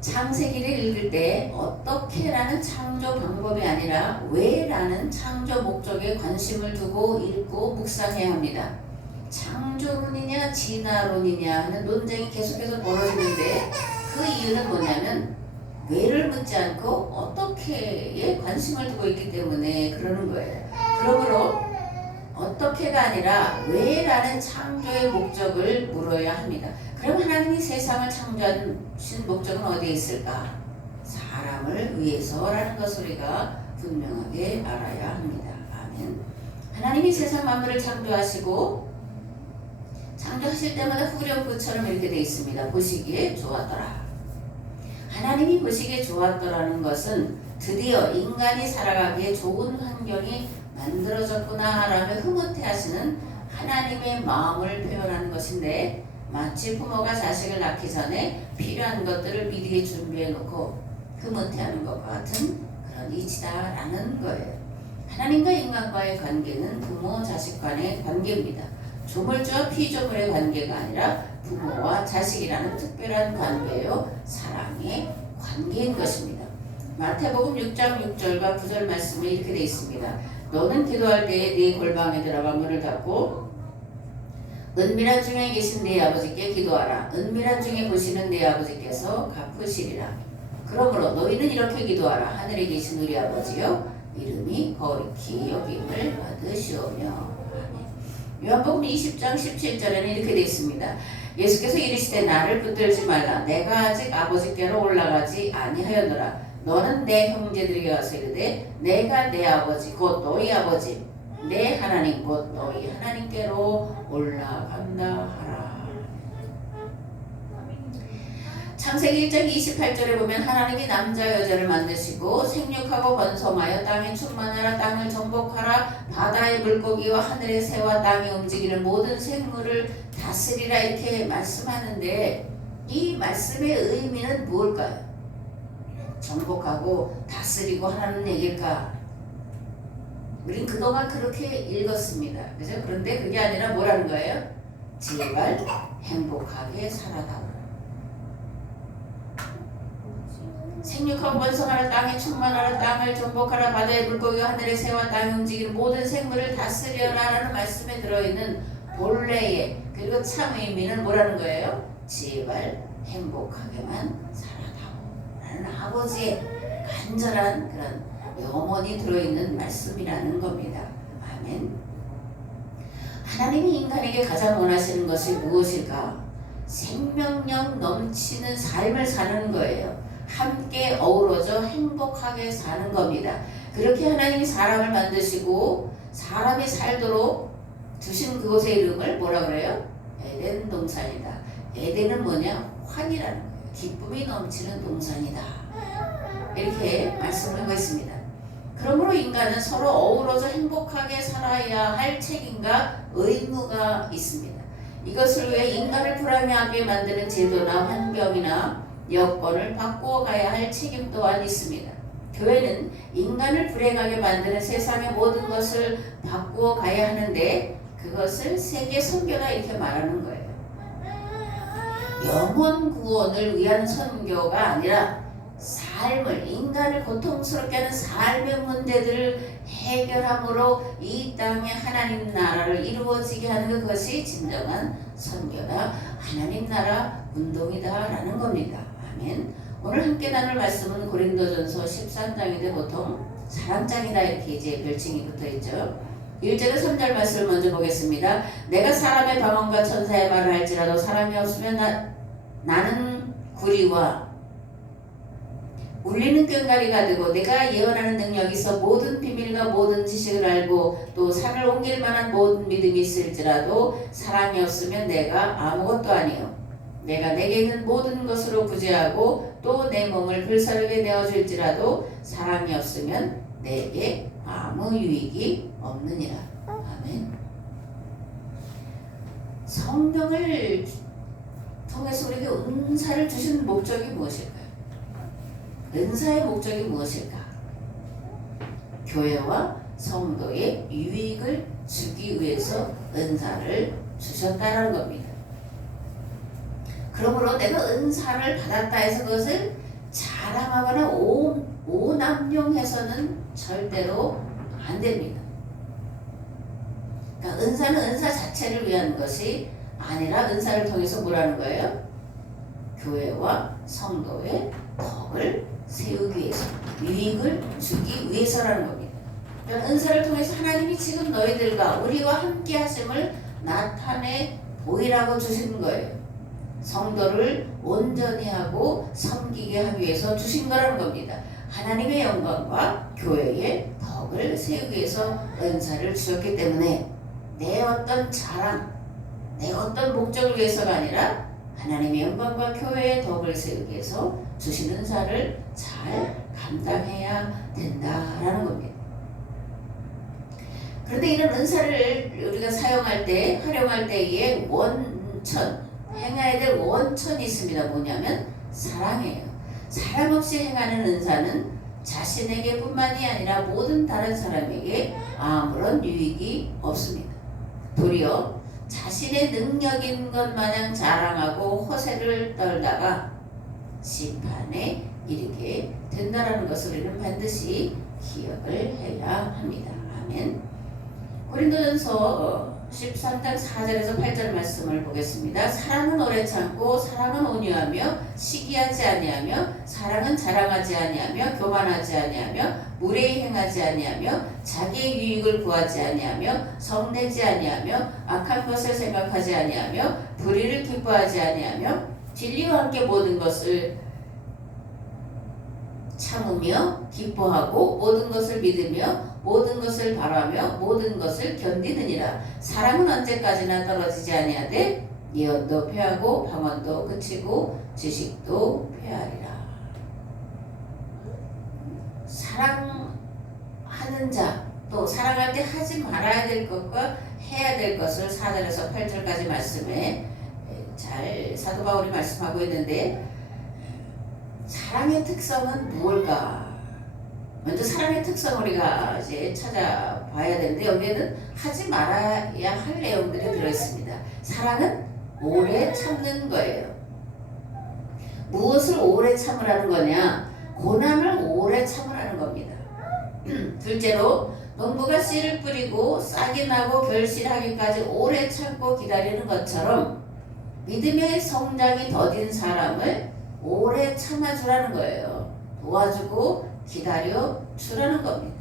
창세기를 읽을 때 어떻게라는 창조 방법이 아니라 왜라는 창조 목적에 관심을 두고 읽고 묵상해야 합니다. 창조론이냐 진화론이냐 하는 논쟁이 계속해서 벌어지는데 그 이유는 뭐냐면 왜를 묻지 않고 어떻게에 관심을 두고 있기 때문에 그러는 거예요. 그러므로 어떻게가 아니라 왜라는 창조의 목적을 물어야 합니다. 그럼 하나님이 세상을 창조하신 목적은 어디에 있을까? 사람을 위해서라는 것을 우리가 분명하게 알아야 합니다. 아멘. 하나님이 세상 만물을 창조하시고 창조하실 때마다 후렴구처럼 이렇게 되어 있습니다. 보시기에 좋았더라. 하나님이 보시기에 좋았더라는 것은 드디어 인간이 살아가기에 좋은 환경이 만들어졌구나 라며 흐뭇해하시는 하나님의 마음을 표현하는 것인데, 마치 부모가 자식을 낳기 전에 필요한 것들을 미리 준비해 놓고 흐뭇해하는 것과 같은 그런 이치다라는 거예요. 하나님과 인간과의 관계는 부모 자식 간의 관계입니다. 조물주와 피조물의 관계가 아니라 부모와 자식이라는 특별한 관계요, 사랑의 관계인 것입니다. 마태복음 6장 6절과 9절 말씀에 이렇게 되어 있습니다. 너는 기도할 때에 네 골방에 들어가 문을 닫고 은밀한 중에 계신 네 아버지께 기도하라. 은밀한 중에 보시는 네 아버지께서 갚으시리라. 그러므로 너희는 이렇게 기도하라. 하늘에 계신 우리 아버지여, 이름이 거룩히 여김을 받으시오며. 요한복음 20장 17절에는 이렇게 되어 있습니다. 예수께서 이르시되 나를 붙들지 말라. 내가 아직 아버지께로 올라가지 아니하였노라. 너는 내 형제들에게 와서 이르되 내가 내 아버지 곧 너희 아버지 내 하나님 곧 너희 하나님께로 올라간다 하라. 창세기 1장 28절에 보면 하나님이 남자 여자를 만드시고 생육하고 번성하여 땅에 충만하라. 땅을 정복하라. 바다의 물고기와 하늘의 새와 땅에 움직이는 모든 생물을 다스리라 이렇게 말씀하는데, 이 말씀의 의미는 무엇일까요? 정복하고 다스리고 하라는 얘기일까? 우린 그동안 그렇게 읽었습니다. 그죠? 그런데 그게 아니라 뭐라는 거예요? 제발 행복하게 살아다오. 생육하고 번성하라. 땅에 충만하라. 땅을 정복하라. 바다의 물고기와 하늘의 새와 땅에 움직이는 모든 생물을 다스려라 라는 말씀에 들어있는 본래의 그리고 참 의미는 뭐라는 거예요? 제발 행복하게만 살아다오 라는 아버지의 간절한 그런 영원히 들어있는 말씀이라는 겁니다. 아멘. 하나님이 인간에게 가장 원하시는 것이 무엇일까? 생명력 넘치는 삶을 사는 거예요. 함께 어우러져 행복하게 사는 겁니다. 그렇게 하나님이 사람을 만드시고 사람이 살도록 두신 그곳의 이름을 뭐라 그래요? 에덴 동산이다. 에덴은 뭐냐? 환이라는 거예요. 기쁨이 넘치는 동산이다. 이렇게 말씀을 하고 있습니다. 그러므로 인간은 서로 어우러져 행복하게 살아야 할 책임과 의무가 있습니다. 이것을 위해 인간을 불안해하게 만드는 제도나 환경이나 여건을 바꾸어 가야 할 책임 또한 있습니다. 교회는 인간을 불행하게 만드는 세상의 모든 것을 바꾸어 가야 하는데, 그것을 세계 선교다 이렇게 말하는 거예요. 영혼 구원을 위한 선교가 아니라 삶을, 인간을 고통스럽게 하는 삶의 문제들을 해결함으로 이 땅에 하나님 나라를 이루어지게 하는 것이 진정한 선교다, 하나님 나라 운동이다 라는 겁니다. 아멘. 오늘 함께 나눌 말씀은 고린도전서 13장인데 보통 사랑장이다 이렇게 이제 별칭이 붙어있죠. 1절에 3절 말씀을 먼저 보겠습니다. 내가 사람의 방언과 천사의 말을 할지라도 사람이 없으면 나는 구리와 울리는 꽹과리가 되고, 내가 예언하는 능력이 있어 모든 비밀과 모든 지식을 알고 또 산을 옮길 만한 모든 믿음이 있을지라도 사랑이 없으면 내가 아무것도 아니요. 내가 내게 있는 모든 것으로 구제하고 또 내 몸을 불사르게 내어줄지라도 사랑이 없으면 내게 아무 유익이 없느니라. 아멘. 성령을 통해서 우리에게 은사를 주신 목적이 무엇일까요? 은사의 목적이 무엇일까? 교회와 성도의 유익을 주기 위해서 은사를 주셨다는 겁니다. 그러므로 내가 은사를 받았다 해서 그것을 자랑하거나 오남용해서는 절대로 안 됩니다. 그러니까 은사는 은사 자체를 위한 것이 아니라 은사를 통해서 뭐라는 거예요? 교회와 성도의 덕을 세우기 위해서, 유익을 주기 위해서라는 겁니다. 그러니까 은사를 통해서 하나님이 지금 너희들과 우리와 함께 하심을 나타내 보이라고 주신 거예요. 성도를 온전히 하고 섬기게 하기 위해서 주신 거라는 겁니다. 하나님의 영광과 교회의 덕을 세우기 위해서 은사를 주셨기 때문에 내 어떤 자랑, 내 어떤 목적을 위해서가 아니라 하나님의 영광과 교회의 덕을 세우기 위해서 주신 은사를 잘 감당해야 된다라는 겁니다. 그런데 이런 은사를 우리가 사용할 때, 활용할 때에 원천, 행해야 될 원천이 있습니다. 뭐냐면 사랑이에요. 사랑 없이 행하는 은사는 자신에게 뿐만이 아니라 모든 다른 사람에게 아무런 유익이 없습니다. 도리어 자신의 능력인 것 마냥 자랑하고 허세를 떨다가 심판에 이르게 된다는 것을 우리는 반드시 기억을 해야 합니다. 아멘. 고린도전서 13장 4절에서 8절 말씀을 보겠습니다. 사랑은 오래 참고 사랑은 온유하며 시기하지 아니하며 사랑은 자랑하지 아니하며 교만하지 아니하며 무례히 행하지 아니하며 자기의 유익을 구하지 아니하며 성내지 아니하며 악한 것을 생각하지 아니하며 불의를 기뻐하지 아니하며 진리와 함께 모든 것을 참으며 기뻐하고 모든 것을 믿으며 모든 것을 바라며 모든 것을 견디느니라. 사랑은 언제까지나 떨어지지 아니하되 예언도 패하고 방언도 그치고 지식도 패하리라. 사랑하는 자, 또 사랑할 때 하지 말아야 될 것과 해야 될 것을 4절에서 8절까지 말씀에 잘 사도 바울이 말씀하고 있는데, 사랑의 특성은 무엇일까? 먼저 사랑의 특성을 우리가 이제 찾아봐야 되는데, 여기에는 하지 말아야 할 내용들이 들어있습니다. 사랑은 오래 참는 거예요. 무엇을 오래 참으라는 거냐? 고난을 오래 참으라는 겁니다. 둘째로 농부가 씨를 뿌리고 싹이 나고 결실하기까지 오래 참고 기다리는 것처럼 믿음의 성장이 더딘 사람을 오래 참아주라는 거예요. 도와주고 기다려 주라는 겁니다.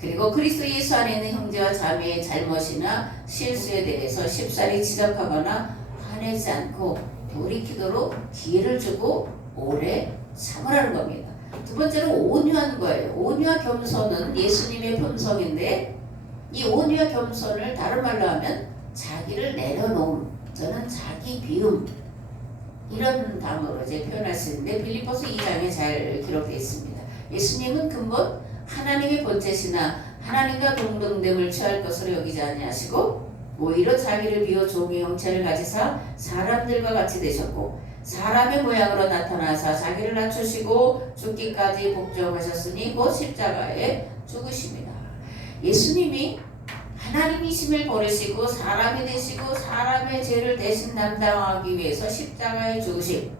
그리고 그리스도 예수 안에 있는 형제와 자매의 잘못이나 실수에 대해서 쉽사리 지적하거나 화내지 않고 돌이키도록 기회를 주고 오래 참으라는 겁니다. 두 번째로 온유한 거예요. 온유와 겸손은 예수님의 품성인데, 이 온유와 겸손을 다른 말로 하면 자기를 내려놓음, 저는 자기 비움, 이런 단어로 이제 표현할 수 있는데 빌립보서 2장에 잘 기록되어 있습니다. 예수님은 근본 하나님의 본체시나 하나님과 동등됨을 취할 것으로 여기지 아니하시고 오히려 자기를 비워 종의 형체를 가지사 사람들과 같이 되셨고 사람의 모양으로 나타나사 자기를 낮추시고 죽기까지 복종하셨으니 곧 십자가에 죽으십니다. 예수님이 하나님이심을 버리시고 사람이 되시고 사람의 죄를 대신 담당하기 위해서 십자가에 죽으심,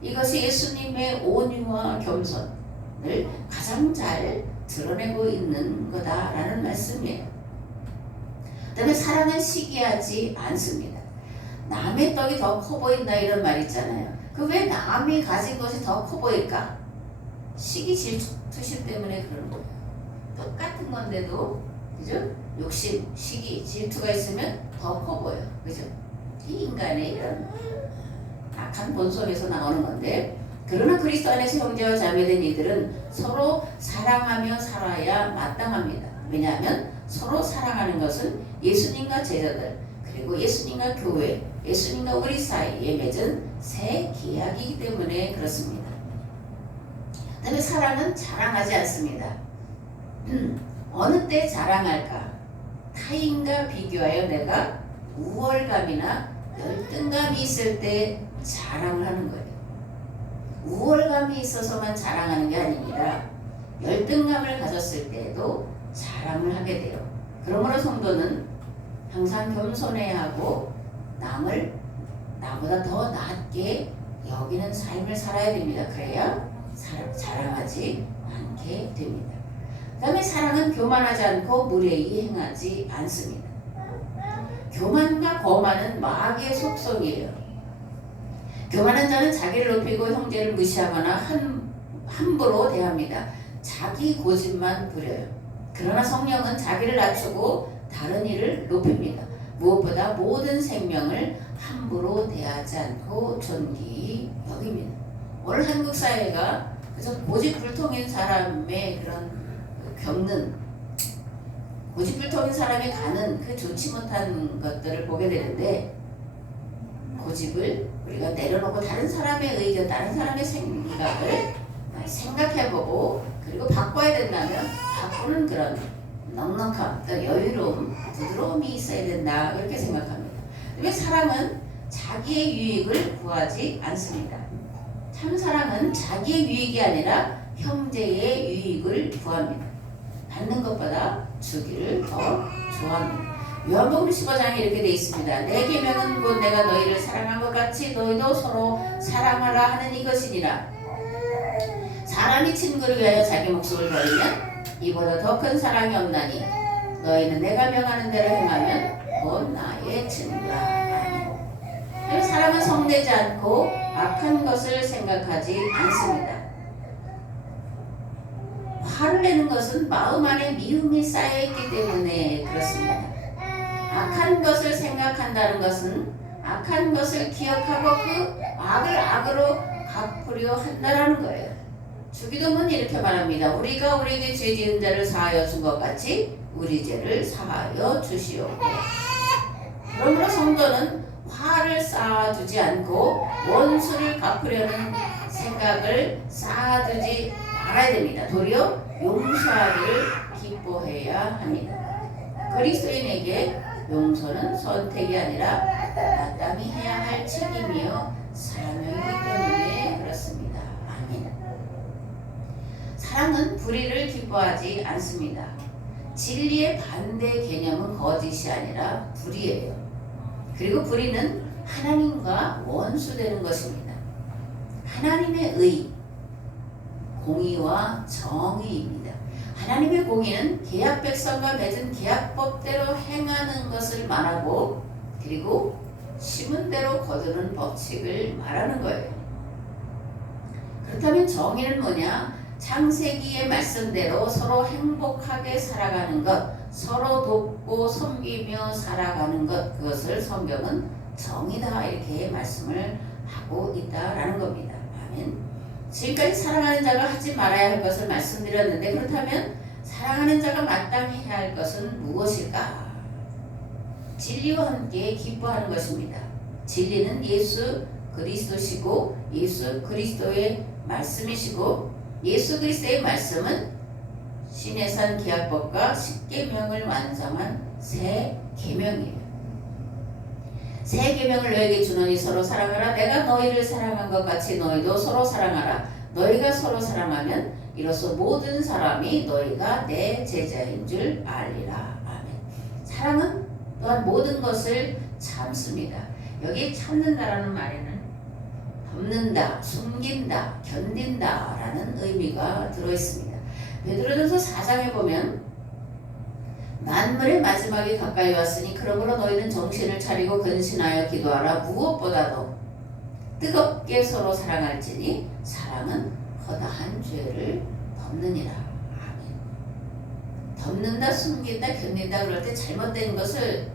이것이 예수님의 온유와 겸손을 가장 잘 드러내고 있는 거다라는 말씀이에요. 그 다음에 사랑은 시기하지 않습니다. 남의 떡이 더 커 보인다 이런 말 있잖아요. 그 왜 남이 가진 것이 더 커 보일까? 시기 질투심 때문에 그런 거예요. 똑같은 건데도, 그죠? 욕심, 시기, 질투가 있으면 더 커 보여. 그죠? 이 인간의 이런 악한 본성에서 나오는 건데, 그러나 그리스도 안에서 형제와 자매된 이들은 서로 사랑하며 살아야 마땅합니다. 왜냐하면 서로 사랑하는 것은 예수님과 제자들, 그리고 예수님과 교회, 예수님과 우리 사이에 맺은 새 계약이기 때문에 그렇습니다. 그 다음에 사랑은 자랑하지 않습니다. 어느 때 자랑할까? 타인과 비교하여 내가 우월감이나 열등감이 있을 때 자랑을 하는 거예요. 우월감이 있어서만 자랑하는 게 아닙니다. 열등감을 가졌을 때에도 자랑을 하게 돼요. 그러므로 성도는 항상 겸손해야 하고 남을 나보다 더 낮게 여기는 삶을 살아야 됩니다. 그래야 자랑하지 않게 됩니다. 그 다음에 사랑은 교만하지 않고 무례히 행하지 않습니다. 교만과 거만은 마귀의 속성이에요. 교만한 자는 자기를 높이고 형제를 무시하거나 함부로 대합니다. 자기 고집만 부려요. 그러나 성령은 자기를 낮추고 다른 이를 높입니다. 무엇보다 모든 생명을 함부로 대하지 않고 존귀히 여깁니다. 오늘 한국 사회가 그래서 고집불통인 사람의 그런 겪는 고집불통인 사람이 가는 그 좋지 못한 것들을 보게 되는데, 고집을 우리가 내려놓고 다른 사람의 의견, 다른 사람의 생각을 생각해보고 그리고 바꿔야 된다면 바꾸는 그런 넉넉함, 여유로움, 부드러움이 있어야 된다, 이렇게 생각합니다. 왜 사랑은 자기의 유익을 구하지 않습니다. 참 사랑은 자기의 유익이 아니라 형제의 유익을 구합니다. 받는 것보다 주기를 더 좋아합니다. 요한복음 15장에 이렇게 되어 있습니다. 내 계명은 곧 내가 너희를 사랑한 것 같이 너희도 서로 사랑하라 하는 이것이니라. 사람이 친구를 위하여 자기 목숨을 버리면 이보다 더 큰 사랑이 없나니 너희는 내가 명하는 대로 행하면 곧 나의 친구라. 사람은 성내지 않고 악한 것을 생각하지 않습니다. 화를 내는 것은 마음 안에 미움이 쌓여있기 때문에 그렇습니다. 악한 것을 생각한다는 것은 악한 것을 기억하고 그 악을 악으로 갚으려 한다는 거예요. 주기도문 이렇게 말합니다. 우리가 우리에게 죄 지은 자를 사하여 준 것 같이 우리 죄를 사하여 주시오. 그러므로 성도는 화를 쌓아두지 않고 원수를 갚으려는 생각을 쌓아두지 말아야 됩니다. 도리어 용서하기를 기뻐해야 합니다. 그리스도인에게 용서는 선택이 아니라 마땅히 해야 할 책임이요 사명이기 때문에 그렇습니다. 아멘. 사랑은 불의를 기뻐하지 않습니다. 진리의 반대 개념은 거짓이 아니라 불의예요. 그리고 불의는 하나님과 원수되는 것입니다. 하나님의 의, 공의와 정의입니다. 하나님의 공의는 계약 백성과 맺은 계약법대로 행하는 것을 말하고, 그리고 심은 대로 거두는 법칙을 말하는 거예요. 그렇다면 정의는 뭐냐? 창세기의 말씀대로 서로 행복하게 살아가는 것, 서로 돕고 섬기며 살아가는 것, 그것을 성경은 정의다 이렇게 말씀을 하고 있다라는 겁니다. 아멘. 지금까지 사랑하는 자가 하지 말아야 할 것을 말씀드렸는데, 그렇다면 사랑하는 자가 마땅히 해야 할 것은 무엇일까? 진리와 함께 기뻐하는 것입니다. 진리는 예수 그리스도시고 예수 그리스도의 말씀이시고, 예수 그리스도의 말씀은 신해산 계약법과 십계명을 완성한 새 계명이에요. 새 계명을 너에게 주노니 서로 사랑하라. 내가 너희를 사랑한 것 같이 너희도 서로 사랑하라. 너희가 서로 사랑하면 이로써 모든 사람이 너희가 내 제자인 줄 알리라. 아멘. 사랑은 또한 모든 것을 참습니다. 여기 참는다라는 말에는 덮는다, 숨긴다, 견딘다 라는 의미가 들어있습니다. 베드로전서 4장에 보면 만물의 마지막이 가까이 왔으니 그러므로 너희는 정신을 차리고 근신하여 기도하라. 무엇보다도 뜨겁게 서로 사랑할지니 사랑은 허다한 죄를 덮느니라. 아멘. 덮는다, 숨긴다, 견딘다 그럴 때 잘못된 것을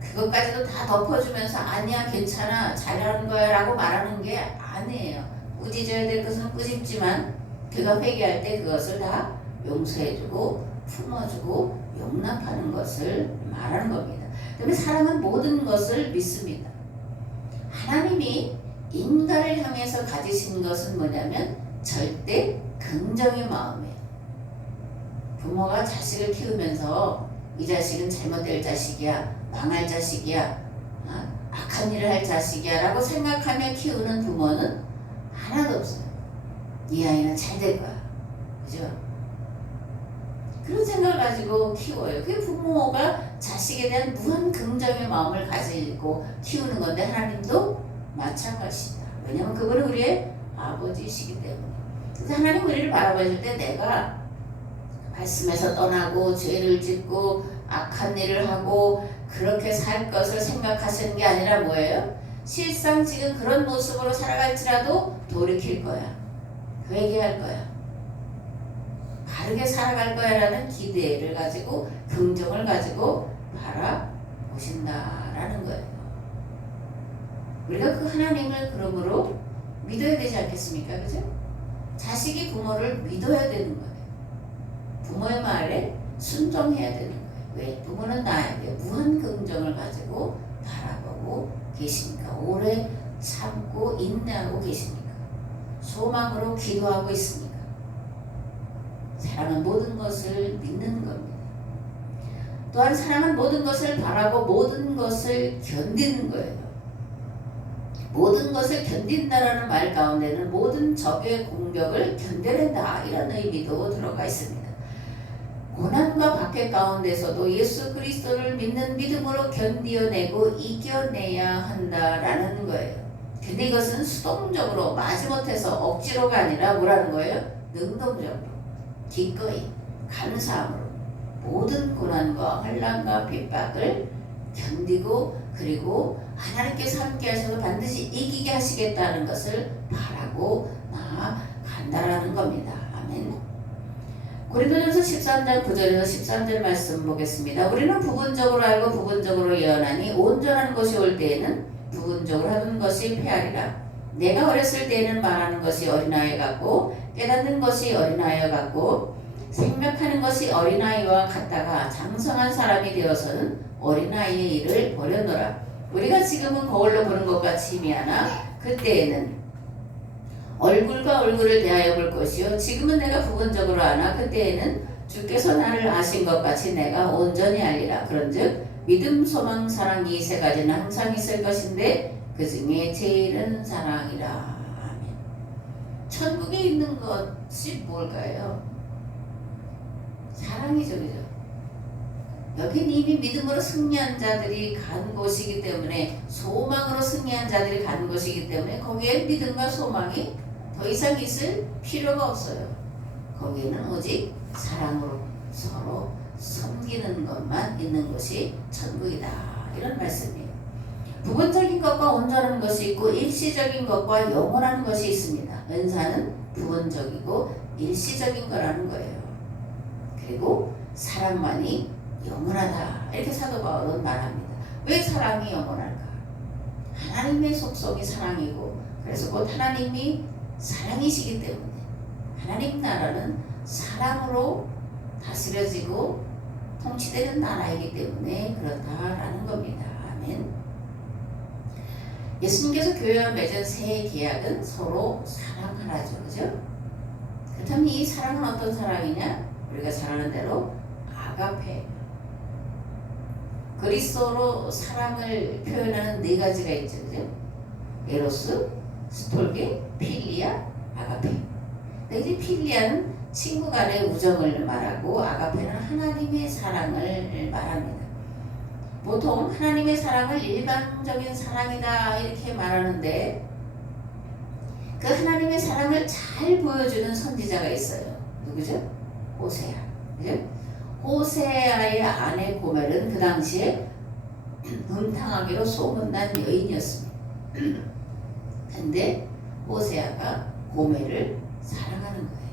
그것까지도 다 덮어주면서 아니야 괜찮아 잘하는 거야 라고 말하는 게 아니에요. 꾸짖어야 될 것은 꾸짖지만 그가 회개할 때 그것을 다 용서해주고 품어주고 용납하는 것을 말하는 겁니다. 그다음에 사랑은 모든 것을 믿습니다. 하나님이 인간을 향해서 가지신 것은 뭐냐면 절대 긍정의 마음이에요. 부모가 자식을 키우면서 이 자식은 잘못될 자식이야, 망할 자식이야, 악한 일을 할 자식이야 라고 생각하며 키우는 부모는 하나도 없어요. 이 아이는 잘 될 거야. 그죠? 그런 생각을 가지고 키워요. 그게 부모가 자식에 대한 무한 긍정의 마음을 가지고 키우는 건데 하나님도 마찬가지다. 왜냐하면 그분은 우리의 아버지이시기 때문에. 그래서 하나님 우리를 바라보실 때 내가 말씀에서 떠나고 죄를 짓고 악한 일을 하고 그렇게 살 것을 생각하시는 게 아니라 뭐예요? 실상 지금 그런 모습으로 살아갈지라도 돌이킬 거야. 회개할 거야. 바르게 살아갈 거야 라는 기대를 가지고 긍정을 가지고 바라보신다라는 거예요. 우리가 그 하나님을 그러므로 믿어야 되지 않겠습니까? 그죠? 자식이 부모를 믿어야 되는 거예요. 부모의 말에 순종해야 되는 거예요. 왜? 부모는 나에게 무한 긍정을 가지고 바라보고 계시니까. 오래 참고 인내하고 계시니까. 소망으로 기도하고 있으니까. 사랑은 모든 것을 믿는 겁니다. 또한 사랑은 모든 것을 바라고 모든 것을 견디는 거예요. 모든 것을 견딘다라는 말 가운데는 모든 적의 공격을 견뎌낸다 이런 의미도 들어가 있습니다. 고난과 박해 가운데서도 예수 그리스도를 믿는 믿음으로 견디어내고 이겨내야 한다라는 거예요. 근데 이것은 수동적으로 마지못해서 억지로가 아니라 뭐라는 거예요? 능동적으로 기꺼이 감사함으로 모든 고난과 환난과 핍박을 견디고 그리고 하나님께서 함께 하셔서 반드시 이기게 하시겠다는 것을 바라고 나아간다라는 겁니다. 아멘. 고린도전서 13장 9절에서 13절 말씀 보겠습니다. 우리는 부분적으로 알고 부분적으로 예언하니 온전한 것이 올 때에는 부분적으로 하는 것이 패하리라. 내가 어렸을 때에는 말하는 것이 어린아이 같고 깨닫는 것이 어린아이와 같고 생각하는 것이 어린아이와 같다가 장성한 사람이 되어서는 어린아이의 일을 버렸노라. 우리가 지금은 거울로 보는 것 같이 희미하나 그때에는 얼굴과 얼굴을 대하여 볼 것이요 지금은 내가 부분적으로 아나 그때에는 주께서 나를 아신 것 같이 내가 온전히 알리라. 그런즉 믿음, 소망, 사랑 이 세 가지는 항상 있을 것인데 그 중에 제일은 사랑이라. 아멘. 천국에 있는 것이 뭘까요? 사랑이죠. 그죠? 여긴 이미 믿음으로 승리한 자들이 간 곳이기 때문에 소망으로 승리한 자들이 간 곳이기 때문에 거기에 믿음과 소망이 더 이상 있을 필요가 없어요. 거기에는 오직 사랑으로 서로 섬기는 것만 있는 것이 천국이다. 이런 말씀이에요. 부분적인 것과 온전한 것이 있고 일시적인 것과 영원한 것이 있습니다. 은사는 부분적이고 일시적인 거라는 거예요. 그리고 사랑만이 영원하다. 이렇게 사도 바울은 말합니다. 왜 사랑이 영원할까? 하나님의 속성이 사랑이고 그래서 곧 하나님이 사랑이시기 때문에 하나님 나라는 사랑으로 다스려지고 통치되는 나라이기 때문에 그렇다라는 겁니다. 아멘. 예수님께서 교회와 맺은 새 계약은 서로 사랑하라죠. 그죠? 그렇다면 이 사랑은 어떤 사랑이냐? 우리가 잘 아는 대로 아가페. 그리스도로 사랑을 표현하는 네 가지가 있죠. 그죠? 에로스, 스톨게, 필리아, 아가페. 근데 이 필리아는 친구 간의 우정을 말하고 아가페는 하나님의 사랑을 말합니다. 보통 하나님의 사랑을 일방적인 사랑이다 이렇게 말하는데 그 하나님의 사랑을 잘 보여주는 선지자가 있어요. 누구죠? 호세아. 그죠? 호세아의 아내 고멜은 그 당시에 음탕하기로 소문난 여인이었습니다. 근데 호세아가 고멜을 사랑하는 거예요.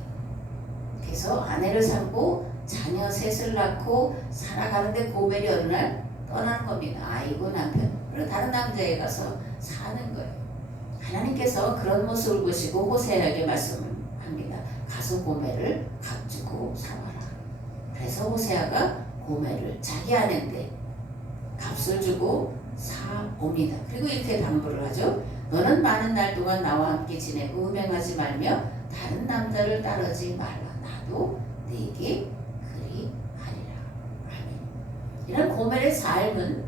그래서 아내를 삼고 자녀 셋을 낳고 살아가는데 고멜이 어느 날 떠나는 겁니다. 아이고 남편. 그리고 다른 남자에 가서 사는 거예요. 하나님께서 그런 모습을 보시고 호세아에게 말씀합니다. 가서 고멜을 값주고 사와라. 그래서 호세아가 고멜을 자기 아내인데 값을 주고 사옵니다. 그리고 이렇게 당부를 하죠. 너는 많은 날 동안 나와 함께 지내고 음행하지 말며 다른 남자를 따르지 말라. 나도 네게 그리하리라. 아멘. 이런 고멜의 삶은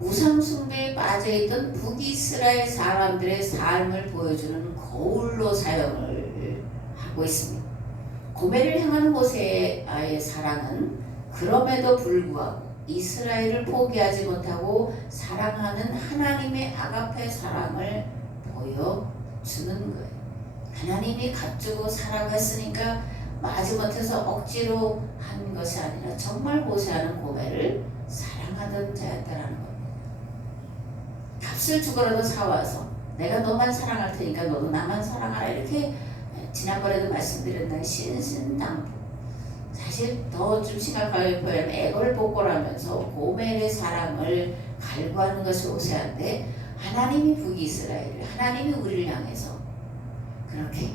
우상숭배에 빠져있던 북이스라엘 사람들의 삶을 보여주는 거울로 사용을 하고 있습니다. 고멜을 향하는 호세아의 사랑은 그럼에도 불구하고 이스라엘을 포기하지 못하고 사랑하는 하나님의 아가페 사랑을 보여주는 거예요. 하나님이 값주고 사라고 했으니까 마지못해서 억지로 한 것이 아니라 정말 호세아는 고멜을 사랑하던 자였다라는 겁니다. 값을 주고라도 사와서 내가 너만 사랑할 테니까 너도 나만 사랑하라, 이렇게 지난번에도 말씀드렸던 신신당부. 사실 더 좀 심각하게 표현하면 애걸복걸하면서 고멜의 사랑을 갈구하는 것이 호세아인데, 하나님이 북이스라엘을, 하나님이 우리를 향해서 그렇게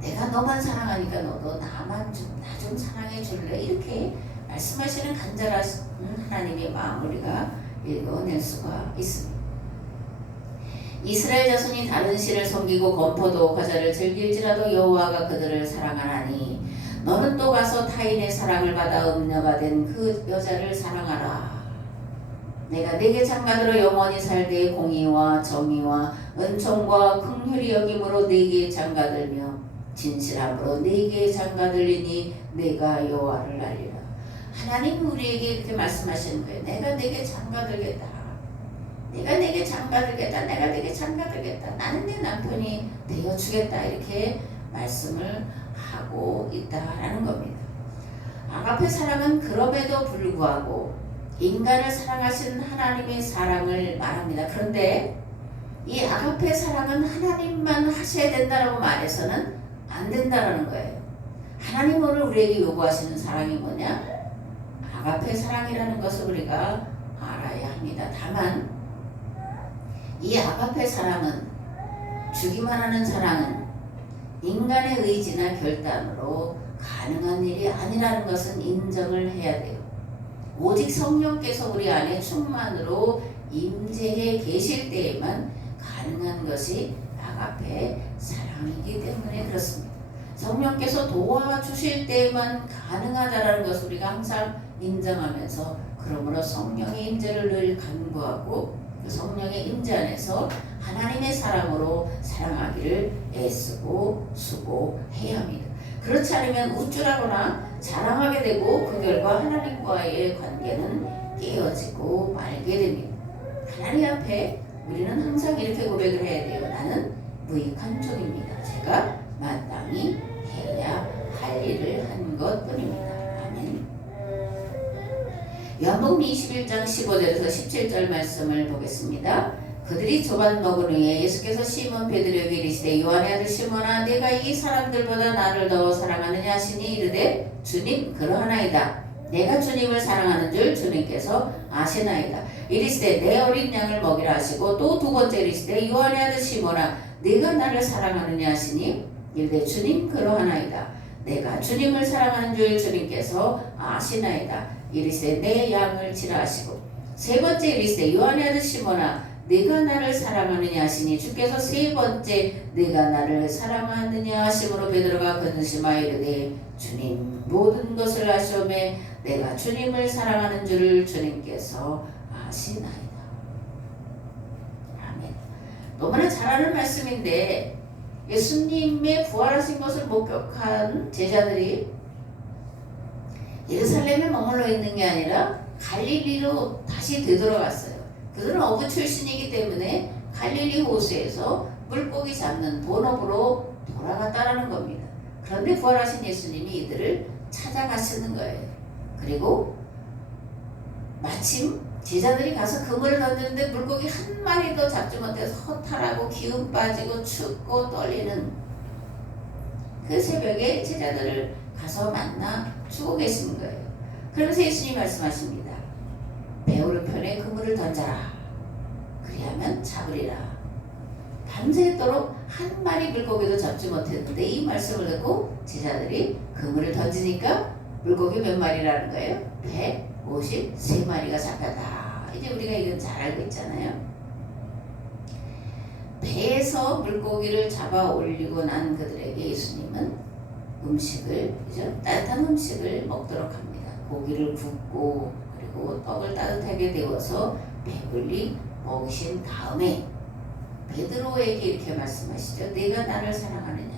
내가 너만 사랑하니까 너도 나만 좀, 나 좀 사랑해 줄래, 이렇게 말씀하시는 간절하신 하나님의 마음을 우리가 읽어낼 수가 있습니다. 이스라엘 자손이 다른 신을 섬기고 건포도 과자를 즐길지라도 여호와가 그들을 사랑하나니 너는 또 가서 타인의 사랑을 받아 음녀가 된 그 여자를 사랑하라. 내가 네게 장가들어 영원히 살되 공의와 정의와 은총과 긍휼히 여김으로 네게 장가들며 진실함으로 네게 장가들리니 내가 여호와를 알리라. 하나님이 우리에게 이렇게 말씀하시는 거예요. 내가 네게 장가들겠다. 내가 네게 장가들겠다. 내가 네게 장가들겠다. 나는 네 남편이 되어주겠다. 이렇게 말씀을 하고 있다라는 겁니다. 아가페 사랑은 그럼에도 불구하고 인간을 사랑하신 하나님의 사랑을 말합니다. 그런데 이 아가페 사랑은 하나님만 하셔야 된다라고 말해서는 안 된다라는 거예요. 하나님 오늘 우리에게 요구하시는 사랑이 뭐냐? 아가페 사랑이라는 것을 우리가 알아야 합니다. 다만 이 아가페 사랑은, 주기만 하는 사랑은 인간의 의지나 결단으로 가능한 일이 아니라는 것은 인정을 해야 돼요. 오직 성령께서 우리 안에 충만으로 임재해 계실 때에만 가능한 것이 아가페 사랑이기 때문에 그렇습니다. 성령께서 도와주실 때에만 가능하다라는 것을 우리가 항상 인정하면서, 그러므로 성령의 임재를 늘 간구하고 성령의 임재 안에서 하나님의 사랑으로 사랑하기를 애쓰고 수고해야 합니다. 그렇지 않으면 우쭐하거나 자랑하게 되고 그 결과 하나님과의 관계는 깨어지고 말게 됩니다. 하나님 앞에 우리는 항상 이렇게 고백을 해야 돼요. 나는 무익한 종입니다. 제가 마땅히 해야 할 일을 한 것뿐입니다. 아멘. 요한복음 21장 15절에서 17절 말씀을 보겠습니다. 그들이 조반 먹은 후에 예수께서 시몬 베드로에게 이르시되 요한의 아들 시몬아 내가 이 사람들보다 나를 더 사랑하느냐 하시니 이르되 주님 그러하나이다. 내가 주님을 사랑하는 줄 주님께서 아시나이다. 이르시되 내 어린 양을 먹이라 하시고 또 두 번째 이르시되 요한의 아들 시몬아 네가 나를 사랑하느냐 하시니 이르되 주님 그러하나이다. 내가 주님을 사랑하는 줄 주님께서 아시나이다. 이르시되 내 양을 치라 하시고 세 번째 이르시되 요한의 아들 시몬아 네가 나를 사랑하느냐 하시니 주께서 세 번째 네가 나를 사랑하느냐 하심으로 베드로가 근심하여 이르되 주님 모든 것을 아시오매 내가 주님을 사랑하는 줄을 주님께서 아시나이다. 아멘. 너무나 잘 아는 말씀인데 예수님의 부활하신 것을 목격한 제자들이 예루살렘에 머물러 있는 게 아니라 갈릴리로 다시 되돌아갔어요. 그들은 어부 출신이기 때문에 갈릴리 호수에서 물고기 잡는 본업으로 돌아갔다라는 겁니다. 그런데 부활하신 예수님이 이들을 찾아가시는 거예요. 그리고 마침 제자들이 가서 그물을 던졌는데 물고기 한 마리도 잡지 못해서 허탈하고 기운 빠지고 춥고 떨리는 그 새벽에 제자들을 가서 만나 주고 계시는 거예요. 그러면서 예수님이 말씀하십니다. 배 오른편에 그물을 던져라. 그리하면 잡으리라. 밤새도록 한 마리 물고기도 잡지 못했는데 이 말씀을 듣고 제자들이 그물을 던지니까 물고기 몇 마리라는 거예요? 153마리가 잡혔다. 이제 우리가 이건 잘 알고 있잖아요. 배에서 물고기를 잡아 올리고 난 그들에게 예수님은 음식을, 그죠? 따뜻한 음식을 먹도록 합니다. 고기를 굽고 그리고 떡을 따뜻하게 데워서 배불리 먹으신 다음에 베드로에게 이렇게 말씀하시죠. 네가 나를 사랑하느냐.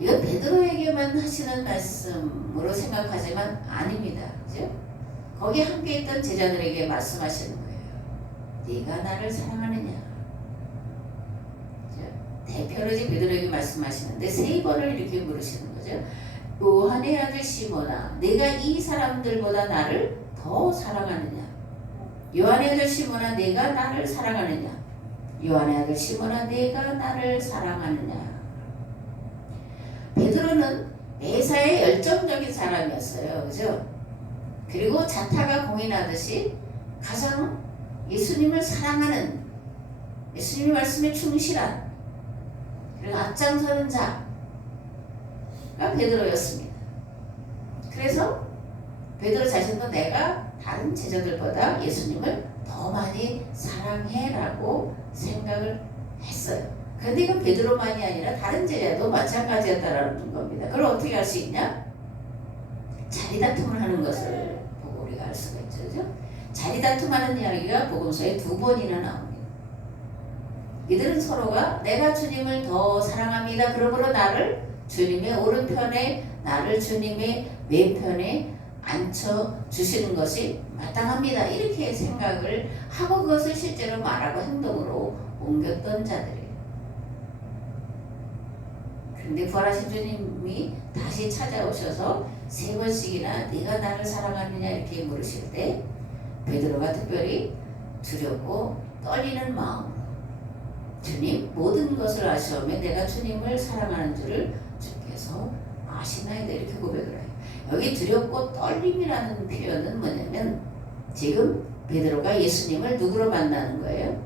이건 베드로에게만 하시는 말씀으로 생각하지만 아닙니다. 그죠? 거기 함께 있던 제자들에게 말씀하시는 거예요. 네가 나를 사랑하느냐. 대표로 이제 베드로에게 말씀하시는데 세 번을 이렇게 물으시는 거죠. 요한의 아들 시몬아, 내가 이 사람들보다 나를 더 사랑하느냐? 요한의 아들 시몬아, 내가 나를 사랑하느냐? 요한의 아들 시몬아, 내가 나를 사랑하느냐? 베드로는 매사에 열정적인 사람이었어요. 그죠? 그리고 자타가 공인하듯이 가장 예수님을 사랑하는, 예수님의 말씀에 충실한, 그리고 앞장서는 자가 베드로였습니다. 그래서 베드로 자신도 내가 다른 제자들보다 예수님을 더 많이 사랑해라고 생각을 했어요. 그런데 이건 베드로만이 아니라 다른 제자도 마찬가지였다라는 겁니다. 그걸 어떻게 알 수 있냐? 자리다툼을 하는 것을 보고 우리가 알 수가 있죠. 그죠? 자리다툼하는 이야기가 복음서에 2번이나 나옵니다. 이들은 서로가 내가 주님을 더 사랑합니다. 그러므로 나를 주님의 오른편에, 나를 주님의 왼편에 앉혀주시는 것이 마땅합니다. 이렇게 생각을 하고 그것을 실제로 말하고 행동으로 옮겼던 자들이에요. 그런데 부활하신 주님이 다시 찾아오셔서 3번씩이나 네가 나를 사랑하느냐 이렇게 물으실 때 베드로가 특별히 두렵고 떨리는 마음으로 주님 모든 것을 아시오매 내가 주님을 사랑하는 줄을 주께서 아시나이다 이렇게 고백을 해요. 여기 두렵고 떨림이라는 표현은 뭐냐면 지금 베드로가 예수님을 누구로 만나는 거예요?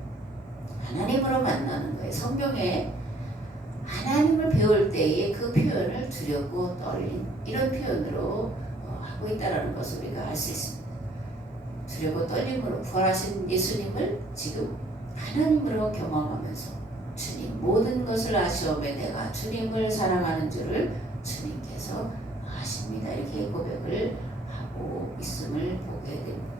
하나님으로 만나는 거예요. 성경에 하나님을 배울 때의 그 표현을 두렵고 떨림 이런 표현으로 하고 있다는 것을 우리가 알 수 있습니다. 두렵고 떨림으로 부활하신 예수님을 지금 하나님으로 경험하면서 주님 모든 것을 아시오매 내가 주님을 사랑하는 줄을 주님께서 아십니다. 이렇게 고백을 하고 있음을 보게 됩니다.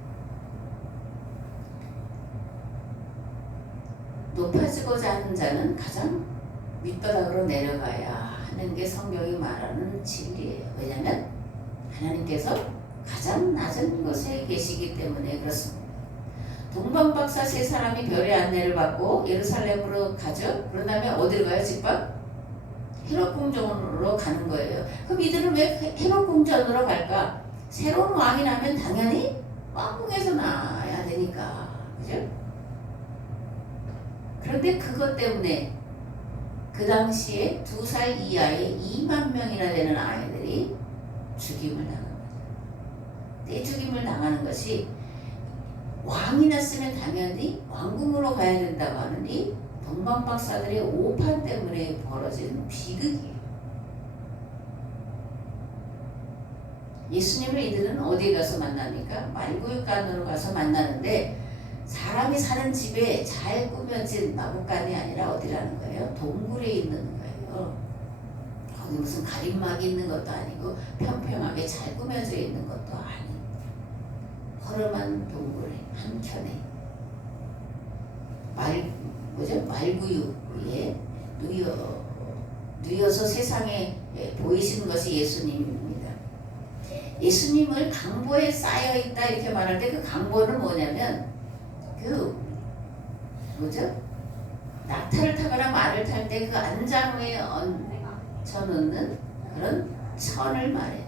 높아지고자 하는 자는 가장 밑바닥으로 내려가야 하는 게 성경이 말하는 진리예요. 왜냐하면 하나님께서 가장 낮은 곳에 계시기 때문에 그렇습니다. 동방박사 3사람이 별의 안내를 받고 예루살렘으로 가죠. 그런 다음에 어디로 가요? 집밥? 헤롯 궁전으로 가는 거예요. 그럼 이들은 왜 헤롯 궁전으로 갈까? 새로운 왕이 나면 당연히 왕궁에서 나야 되니까. 그죠? 그런데 그것 때문에 그 당시에 2살 이하의 2만 명이나 되는 아이들이 죽임을 당합니다. 떼죽임을 당하는 것이 왕이 났으면 당연히 왕궁으로 가야 된다고 하느니 동방박사들의 오판 때문에 벌어진 비극이에요. 예수님을 이들은 어디에 가서 만납니까? 말구육간으로 가서 만나는데 사람이 사는 집에 잘 꾸며진 마구간이 아니라 어디라는 거예요? 동굴에 있는 거예요. 거기 무슨 가림막이 있는 것도 아니고 평평하게 잘 꾸며져 있는 것도 아니고 허름한 동굴에 한켠에 말구유 위에 누여서 세상에 보이시는 것이 예수님입니다. 예수님을 강보에 쌓여 있다 이렇게 말할 때 그 강보는 뭐냐면 낙타를 타거나 말을 탈 때 그 안장에 얹혀놓는 그런 천을 말해요.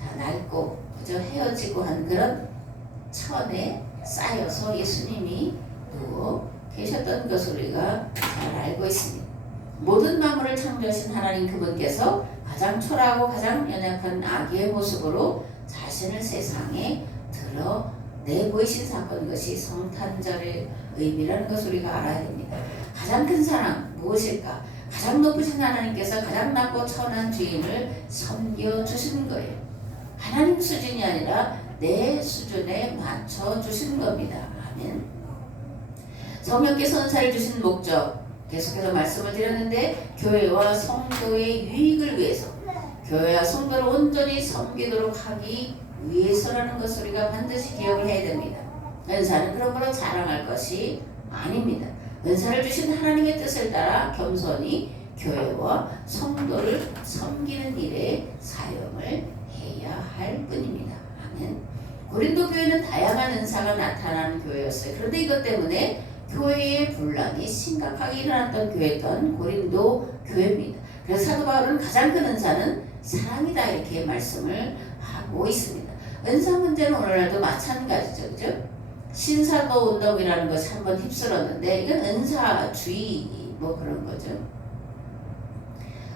다 낡고 그저 헤어지고 한 그런 천에 쌓여서 예수님이 누워 계셨던 것을 우리가 잘 알고 있습니다. 모든 만물을 창조하신 하나님 그분께서 가장 초라하고 가장 연약한 아기의 모습으로 자신을 세상에 내보이신 사건 것이 성탄절의 의미라는 것을 우리가 알아야 됩니다. 가장 큰 사랑 무엇일까? 가장 높으신 하나님께서 가장 낮고 천한 주인을 섬겨주시는 거예요. 하나님 수준이 아니라 내 수준에 맞춰주시는 겁니다. 아멘. 성령께서 은사를 주신 목적 계속해서 말씀을 드렸는데 교회와 성도의 유익을 위해서 교회와 성도를 온전히 섬기도록 하기 위해서라는 것을 우리가 반드시 기억을 해야 됩니다. 은사는 그러므로 자랑할 것이 아닙니다. 은사를 주신 하나님의 뜻을 따라 겸손히 교회와 성도를 섬기는 일에 사용을 해야 할 뿐입니다. 아멘. 고린도 교회는 다양한 은사가 나타나는 교회였어요. 그런데 이것 때문에 교회의 분란이 심각하게 일어났던 교회였던 고린도 교회입니다. 그래서 사도 바울은 가장 큰 은사는 사랑이다 이렇게 말씀을 하고 있습니다. 은사 문제는 오늘날도 마찬가지죠. 그죠? 신사도 운동이라는 것이 한번 휩쓸었는데 이건 은사주의 뭐 그런 거죠.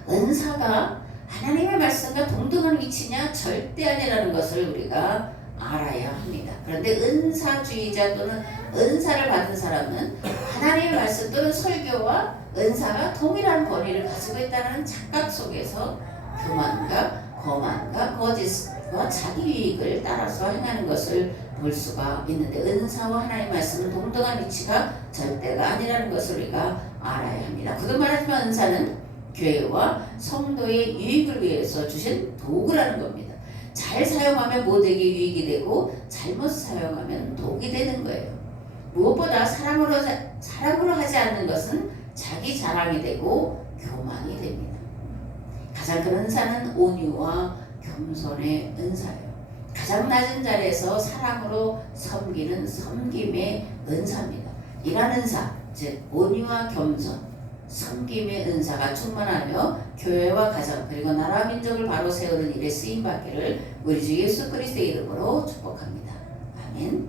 은사가 하나님의 말씀과 동등한 위치냐? 절대 아니라는 것을 우리가 알아야 합니다. 그런데 은사주의자 또는 은사를 받은 사람은 하나님의 말씀 또는 설교와 은사가 동일한 권위를 가지고 있다는 착각 속에서 교만과 거만과 거짓과 자기 유익을 따라서 행하는 것을 볼 수가 있는데 은사와 하나님의 말씀은 동등한 위치가 절대가 아니라는 것을 우리가 알아야 합니다. 거듭 말하지만 은사는 교회와 성도의 유익을 위해서 주신 도구라는 겁니다. 잘 사용하면 모두에게 유익이 되고 잘못 사용하면 독이 되는 거예요. 무엇보다 사랑으로 하지 않는 것은 자기 자랑이 되고 교만이 됩니다. 가장 큰 은사는 온유와 겸손의 은사예요. 가장 낮은 자리에서 사랑으로 섬기는 섬김의 은사입니다. 이러한 은사, 즉 온유와 겸손, 섬김의 은사가 충만하며 교회와 가정 그리고 나라와 민족을 바로 세우는 일에 쓰임받기를 우리 주 예수 그리스도의 이름으로 축복합니다. 아멘.